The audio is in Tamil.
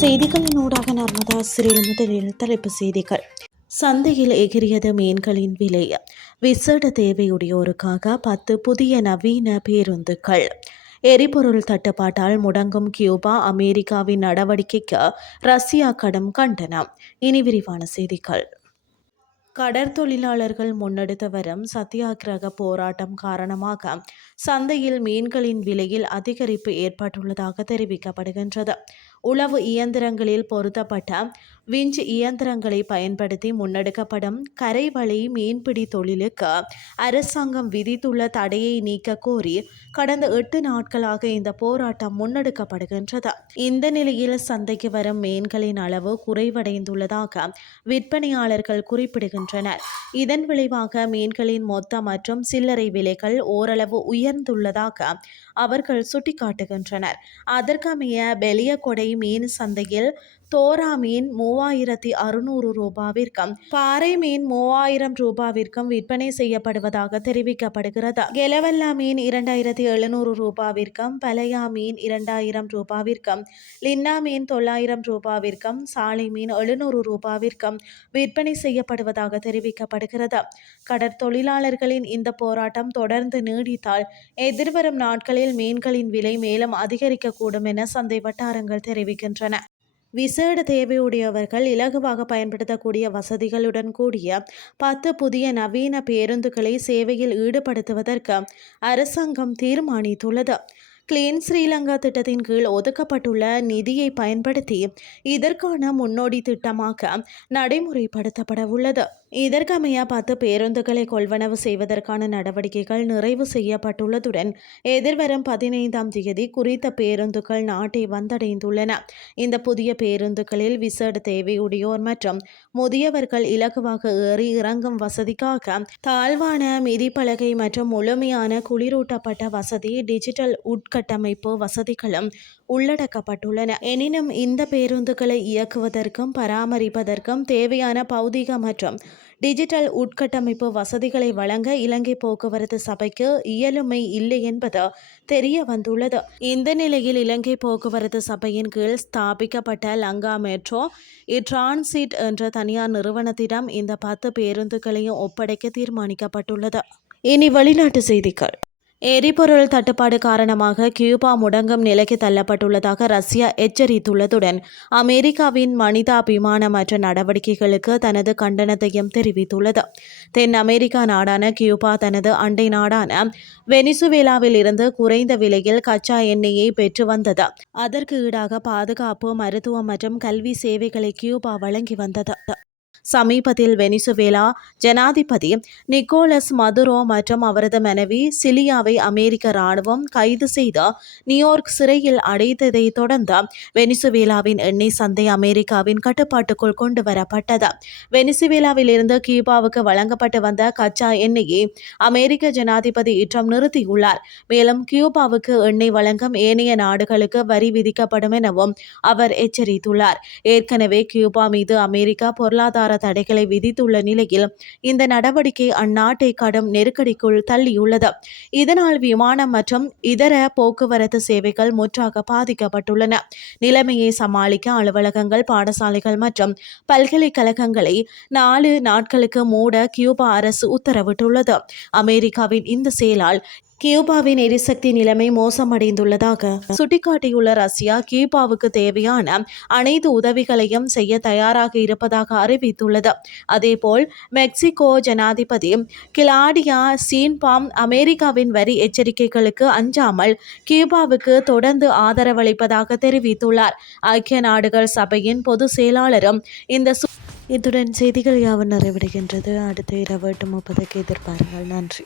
செய்திகளின் ஊடாக நர்மதா சிறில் முதலில் தலைப்பு செய்திகள். சந்தையில் எகிரியது மீன்களின் விலை. விசேட தேவையுடையோருக்காக பத்து புதிய நவீன பேருந்துகள். எரிபொருள் தட்டுப்பாட்டால் முடங்கும் கியூபா அமெரிக்காவின் நடவடிக்கைக்கு ரஷ்யா கடும் கண்டனம். இனி விரிவான செய்திகள். கடற்தொழிலாளர்கள் முன்னெடுத்து வரும் சத்தியாகிரக போராட்டம் காரணமாக சந்தையில் மீன்களின் விலையில் அதிகரிப்பு ஏற்பட்டுள்ளதாக தெரிவிக்கப்படுகின்றது. உளவு இயந்திரங்களில் பொருத்தப்பட்ட விஞ்ச் இயந்திரங்களை பயன்படுத்தி முன்னெடுக்கப்படும் கரைவழி மீன்பிடி தொழிலுக்கு அரசாங்கம் விதித்துள்ள தடையை நீக்க கோரி கடந்த எட்டு நாட்களாக இந்த போராட்டம் முன்னெடுக்கப்படுகின்றது. இந்த நிலையில் சந்தைக்கு வரும் மீன்களின் அளவு குறைவடைந்துள்ளதாக விற்பனையாளர்கள் குறிப்பிடுகின்றனர். இதன் விளைவாக மீன்களின் மொத்த மற்றும் சில்லறை விலைகள் ஓரளவு உயர்ந்துள்ளதாக அவர்கள் சுட்டிக்காட்டுகின்றனர். அதற்கமைய பெலியகொடை மீன் சந்தையில் தோரா மீன் மூவாயிரத்தி அறுநூறு ரூபாவிற்கும் பாறை மீன் மூவாயிரம் ரூபாவிற்கும் விற்பனை செய்யப்படுவதாக தெரிவிக்கப்படுகிறது. கெலவல்லா மீன் இரண்டாயிரத்தி எழுநூறு ரூபாவிற்கும் பலையா மீன் இரண்டாயிரம் ரூபாவிற்கும் லின்னா மீன் தொள்ளாயிரம் ரூபாவிற்கும் சாலை மீன் எழுநூறு ரூபாவிற்கும் விற்பனை செய்யப்படுவதாக தெரிவிக்கப்படுகிறது. கடற்தொழிலாளர்களின் இந்த போராட்டம் தொடர்ந்து நீடித்தால் எதிர்வரும் நாட்களில் மீன்களின் விலை மேலும் அதிகரிக்கக்கூடும் என சந்தை வட்டாரங்கள் தெரிவிக்கின்றன. விசேட தேவையுடையவர்கள் இலகுவாக பயன்படுத்தக்கூடிய வசதிகளுடன் கூடிய பத்து புதிய நவீன பேருந்துகளை சேவையில் ஈடுபடுத்துவதற்கு அரசாங்கம் தீர்மானித்துள்ளது. கிளீன் ஸ்ரீலங்கா திட்டத்தின் கீழ் ஒதுக்கப்பட்டுள்ள நிதியை பயன்படுத்தி இதற்கான முன்னோடி திட்டமாக நடைமுறைப்படுத்தப்பட உள்ளது இதற்கமையா பத்து பேருந்துகளை கொள்வனவு செய்வதற்கான நடவடிக்கைகள் நிறைவு செய்யப்பட்டுள்ளதுடன் எதிர்வரும் பதினைந்தாம் தேதி குறித்த பேருந்துகள் நாட்டை வந்தடைந்துள்ளன. இந்த புதிய பேருந்துகளில் விசேட தேவையுடையோர் மற்றும் முதியவர்கள் இலகுவாக ஏறி இறங்கும் வசதிக்காக தாழ்வான மிதிப்பலகை மற்றும் முழுமையான குளிரூட்டப்பட்ட வசதி டிஜிட்டல் உட்கட்டமைப்பு வசதிகளும் உள்ளடக்கப்பட்டுள்ளன. எனினும் இந்த பேருந்துகளை இயக்குவதற்கும் பராமரிப்பதற்கும் தேவையான பௌதிக மற்றும் டிஜிட்டல் உட்கட்டமைப்பு வசதிகளை வழங்க இலங்கை போக்குவரத்து சபைக்கு இயலுமை இல்லை என்பது தெரிய வந்துள்ளது. இந்த நிலையில் இலங்கை போக்குவரத்து சபையின் கீழ் ஸ்தாபிக்கப்பட்ட லங்கா மெட்ரோ இட்ரான்சிட் என்ற தனியார் நிறுவனத்திடம் இந்த பத்து பேருந்துகளையும் ஒப்படைக்க தீர்மானிக்கப்பட்டுள்ளது. இனி வெளிநாட்டு செய்திகள். எரிபொருள் தட்டுப்பாடு காரணமாக கியூபா முடங்கும் நிலைக்கு தள்ளப்பட்டுள்ளதாக ரஷ்யா எச்சரித்துள்ளதுடன் அமெரிக்காவின் மனிதாபிமானமற்ற நடவடிக்கைகளுக்கு தனது கண்டனத்தையும் தெரிவித்துள்ளது. தென் அமெரிக்கா நாடான கியூபா தனது அண்டை நாடான வெனிசுவேலாவில் இருந்து குறைந்த விலையில் கச்சா எண்ணெயை பெற்று வந்தது. அதற்கு ஈடாக பாதுகாப்பு மருத்துவம் மற்றும் கல்வி சேவைகளை கியூபா வழங்கி வந்தது. சமீபத்தில் வெனிசுவேலா ஜனாதிபதி நிக்கோலஸ் மதுரோ மற்றும் அவரது மனைவி சிலியாவை அமெரிக்க ராணுவம் கைது செய்து நியூயார்க் சிறையில் அடைத்ததை தொடர்ந்து வெனிசுவேலாவின் எண்ணெய் சந்தை அமெரிக்காவின் கட்டுப்பாட்டுக்குள் கொண்டு வரப்பட்டது வெனிசுவேலாவில் இருந்து கியூபாவுக்கு வழங்கப்பட்டு வந்த கச்சா எண்ணெயை அமெரிக்க ஜனாதிபதி இற்றம் நிறுத்தியுள்ளார். மேலும் கியூபாவுக்கு எண்ணெய் வழங்கும் ஏனைய நாடுகளுக்கு வரி விதிக்கப்படும் எனவும் அவர் எச்சரித்துள்ளார். ஏற்கனவே கியூபா மீது அமெரிக்கா பொருளாதார பொருளாதார தடைகளை விதித்துள்ள நிலையில் இந்த நடவடிக்கை அந்நாட்டை கடும் நெருக்கடிக்குள் தள்ளியுள்ளது. இதனால் விமானம் மற்றும் இதர போக்குவரத்து சேவைகள் முற்றாக பாதிக்கப்பட்டுள்ளன. நிலைமையை சமாளிக்க அலுவலகங்கள் பாடசாலைகள் மற்றும் பல்கலைக்கழகங்களை நாலு நாட்களுக்கு மூட கியூபா அரசு உத்தரவிட்டுள்ளது. அமெரிக்காவின் இந்த செயலால் கியூபாவின் எரிசக்தி நிலைமை மோசமடைந்துள்ளதாக சுட்டிக்காட்டியுள்ள ரஷ்யா கியூபாவுக்கு தேவையான அனைத்து உதவிகளையும் செய்ய தயாராக இருப்பதாக அறிவித்துள்ளது. அதேபோல் மெக்சிகோ ஜனாதிபதி கிலாடியா சீன்பாம் அமெரிக்காவின் வரி எச்சரிக்கைகளுக்கு அஞ்சாமல் கியூபாவுக்கு தொடர்ந்து ஆதரவளிப்பதாக தெரிவித்துள்ளார். ஐக்கிய நாடுகள் சபையின் பொது செயலாளரும் இந்த சு- இத்துடன் செய்திகள் யாவும் நிறைவடைகின்றது. அடுத்த இரவு எட்டு முப்பதுக்கு எதிர்பாருங்கள். நன்றி.